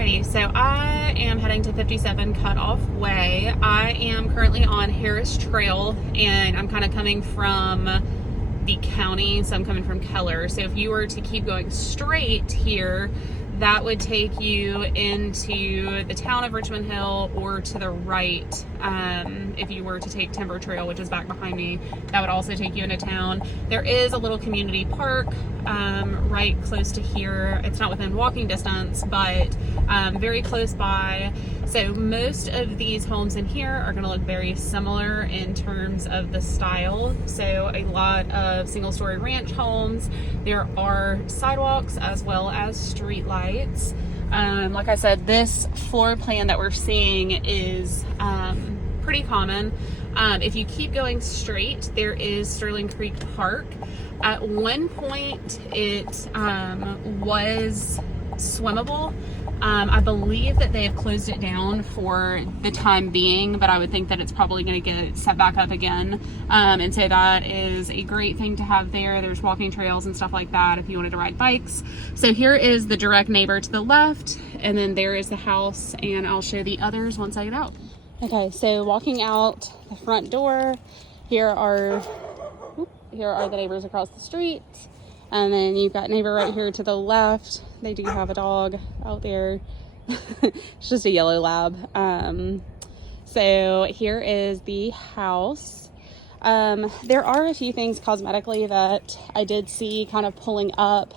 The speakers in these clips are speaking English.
Alrighty, so I am heading to 57 Cutoff Way. I am currently on Harris Trail, and I'm kind of coming from the county, so I'm coming from Keller. So if you were to keep going straight here, that would take you into the town of Richmond Hill, or to the right, if you were to take Timber Trail, which is back behind me, that would also take you into town. There is a little community park right close to here. It's not within walking distance, but very close by. So most of these homes in here are going to look very similar in terms of the style. So a lot of single-story ranch homes. There are sidewalks as well as street lights. Like I said, this floor plan that we're seeing is pretty common. If you keep going straight, there is Sterling Creek Park. At one point, it was swimmable. I believe that they have closed it down for the time being, but I would think that it's probably going to get set back up again. And so that is a great thing to have there. There's walking trails and stuff like that if you wanted to ride bikes. So here is the direct neighbor to the left, and then there is the house, and I'll show the others once I get out. Okay, so walking out the front door, here are the neighbors across the street. And then you've got neighbor right here to the left. They do have a dog out there. It's just a yellow lab. So here is the house. There are a few things cosmetically that I did see kind of pulling up.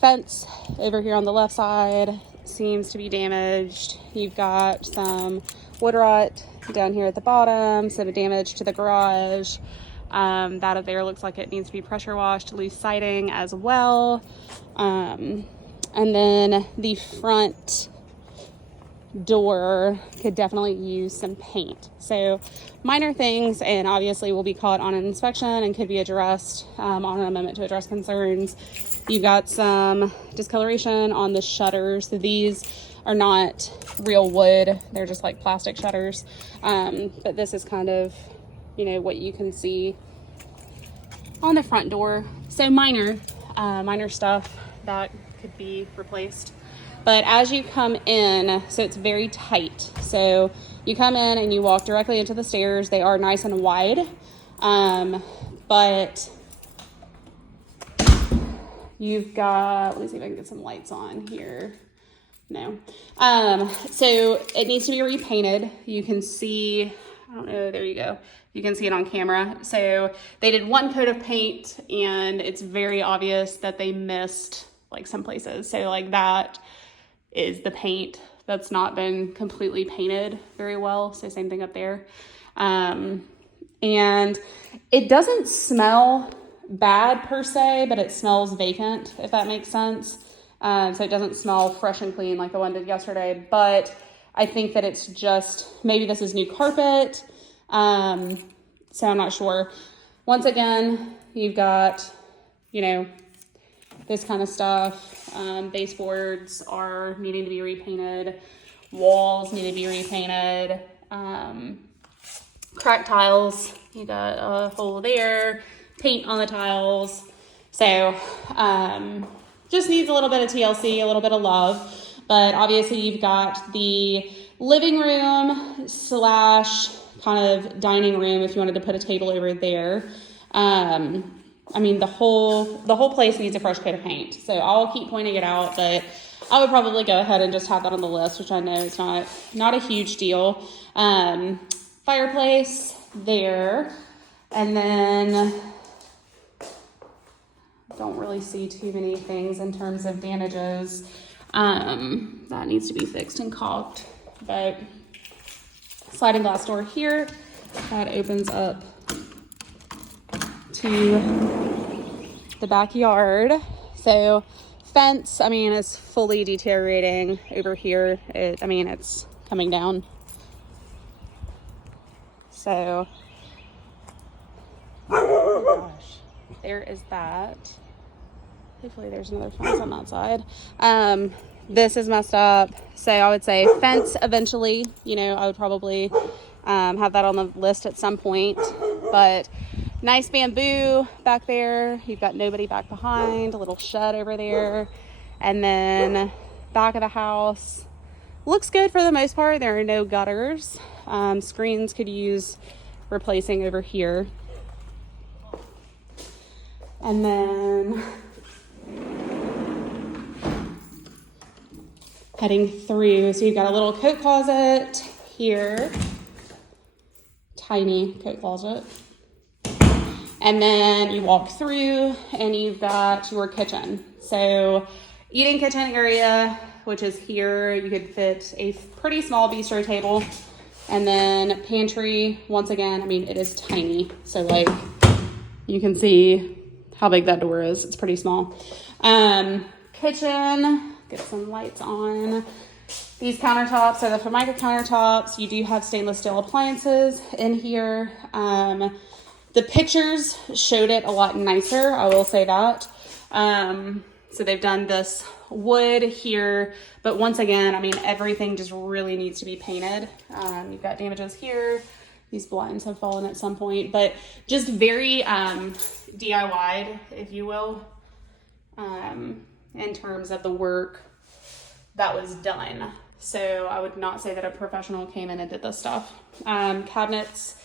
Fence over here on the left side seems to be damaged. You've got some wood rot down here at the bottom, some damage to the garage. That up there looks like it needs to be pressure washed, loose siding as well. And then the front door could definitely use some paint. So minor things, and obviously will be caught on an inspection and could be addressed on an amendment to address concerns. You've got some discoloration on the shutters. So these are not real wood, they're just like plastic shutters. But this is kind of, you know, what you can see on the front door. So minor stuff that could be replaced. But as you come in, so it's very tight. So you come in and you walk directly into the stairs. They are nice and wide, but you've got, let me see if I can get some lights on here. No. So it needs to be repainted. You can see, I don't know, there you go. You can see it on camera. So they did one coat of paint, and it's very obvious that they missed like some places. So like that is the paint that's not been completely painted very well. So same thing up there. And it doesn't smell bad per se, but it smells vacant, if that makes sense. So it doesn't smell fresh and clean like the one did yesterday, but I think that it's just, maybe this is new carpet. So I'm not sure. Once again, you've got, you know, this kind of stuff. Baseboards are needing to be repainted. Walls need to be repainted. Cracked tiles, you got a hole there. Paint on the tiles. So, just needs a little bit of TLC, a little bit of love. But obviously you've got the living room slash kind of dining room if you wanted to put a table over there. I mean, the whole place needs a fresh coat of paint. So I'll keep pointing it out, but I would probably go ahead and just have that on the list, which I know is not a huge deal. Fireplace there. And then don't really see too many things in terms of damages. That needs to be fixed and caulked. But sliding glass door here, that opens up to the backyard. So fence, I mean, is fully deteriorating over here. It's coming down. So, oh gosh, there is that. Hopefully there's another fence on that side. This is messed up. So I would say fence eventually, you know, I would probably have that on the list at some point. But nice bamboo back there. You've got nobody back behind, a little shed over there. And then back of the house looks good for the most part. There are no gutters. Screens could use replacing over here. And then heading through, so you've got a little coat closet here, tiny coat closet. And then you walk through and you've got your kitchen. So eating kitchen area, which is here, you could fit a pretty small bistro table. And then pantry, once again, I mean, it is tiny. So like you can see how big that door is. It's pretty small. Kitchen, get some lights on. These countertops are the Formica countertops. You do have stainless steel appliances in here. The pictures showed it a lot nicer, I will say that. So they've done this wood here, but once again, I mean, everything just really needs to be painted. You've got damages here. These blinds have fallen at some point, but just very DIY'd, if you will, in terms of the work that was done. So I would not say that a professional came in and did this stuff. Cabinets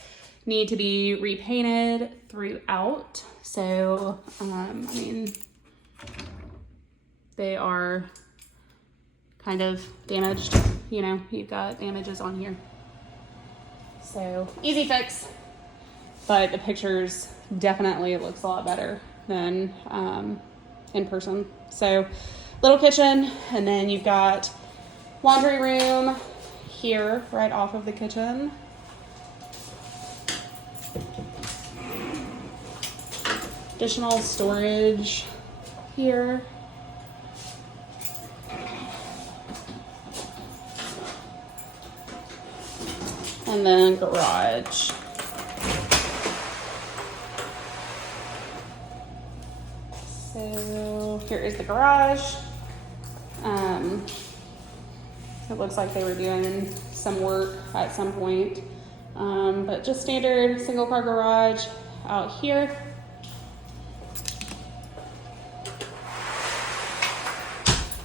need to be repainted throughout. So, I mean, they are kind of damaged, you know, you've got damages on here. So easy fix, but the pictures definitely, it looks a lot better than in person. So little kitchen, and then you've got laundry room here right off of the kitchen. Additional storage here. And then garage. So here is the garage. It looks like they were doing some work at some point, but just standard single car garage out here.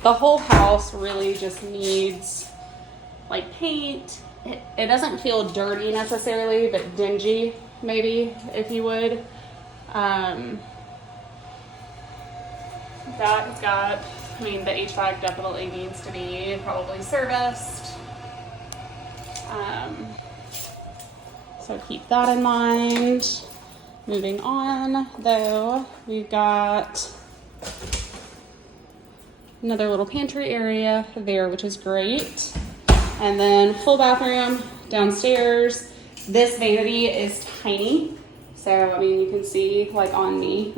The whole house really just needs like paint. It doesn't feel dirty necessarily, but dingy maybe, if you would. That's got, I mean, the HVAC definitely needs to be probably serviced. So keep that in mind. Moving on though, we've got another little pantry area there, which is great. And then full bathroom downstairs. This vanity is tiny. So, I mean, you can see like on me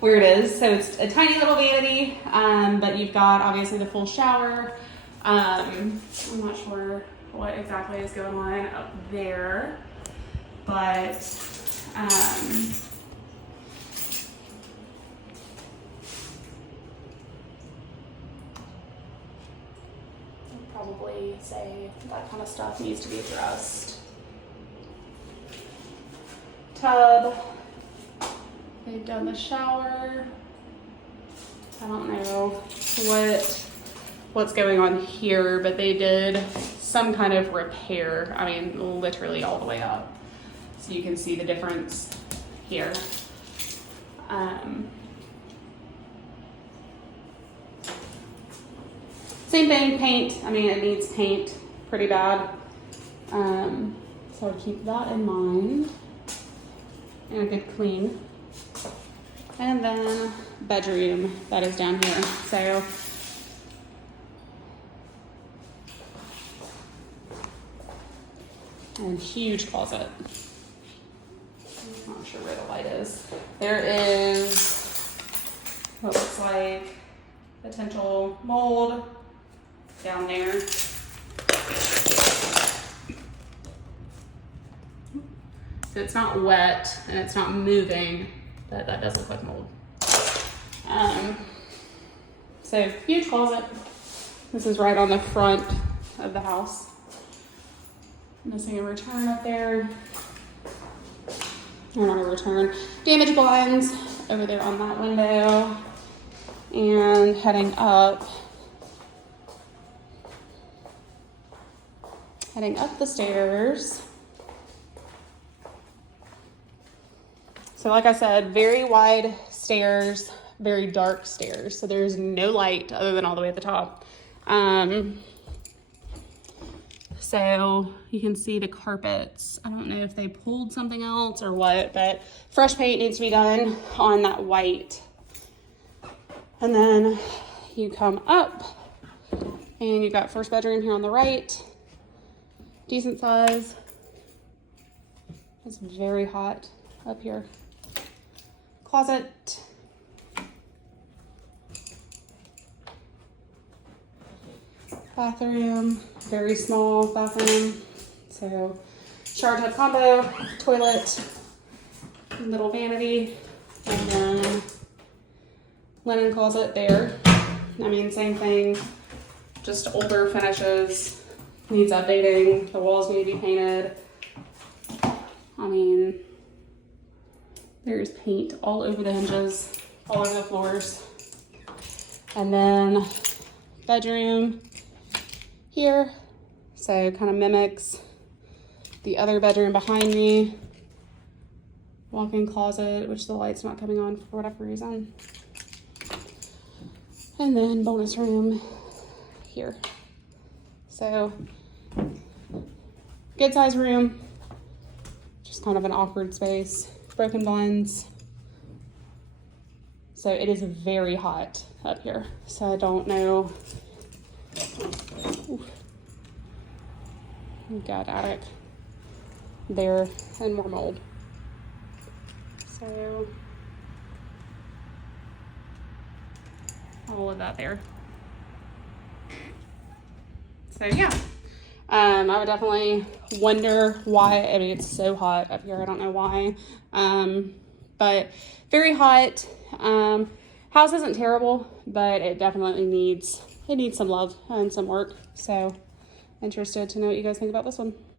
where it is. So it's a tiny little vanity, but you've got obviously the full shower. I'm not sure what exactly is going on up there, but probably say that kind of stuff needs to be addressed. Tub, they've done the shower. I don't know what's going on here, but they did some kind of repair. I mean, literally all the way up. So you can see the difference here. Same thing, paint. I mean, it needs paint pretty bad. So I'd keep that in mind. And a good clean. And then bedroom that is down here. So and huge closet. I'm not sure where the light is. There is what looks like potential mold down there. So it's not wet and it's not moving, but that does look like mold. So huge closet. This is right on the front of the house. Missing a return up there. Or not a return. Damaged blinds over there on that window. And heading up the stairs. So like I said, very wide stairs, very dark stairs. So there's no light other than all the way at the top. So you can see the carpets. I don't know if they pulled something else or what, but fresh paint needs to be done on that white. And then you come up and you got first bedroom here on the right. Decent size. It's very hot up here. Closet. Bathroom, very small bathroom. So shower tub combo, toilet, little vanity, and then linen closet there. I mean, same thing, just older finishes, needs updating, the walls need to be painted. I mean, there's paint all over the hinges, all over the floors. And then bedroom here, so kind of mimics the other bedroom behind me. Walk-in closet, which the light's not coming on for whatever reason. And then bonus room here. So good size room, just kind of an awkward space. Broken blinds. So it is very hot up here. So I don't know. Oof. Got attic there and more mold. So all of that there. So yeah, I would definitely wonder why. I mean, it's so hot up here. I don't know why, but very hot. House isn't terrible, but it definitely needs some love and some work. So interested to know what you guys think about this one.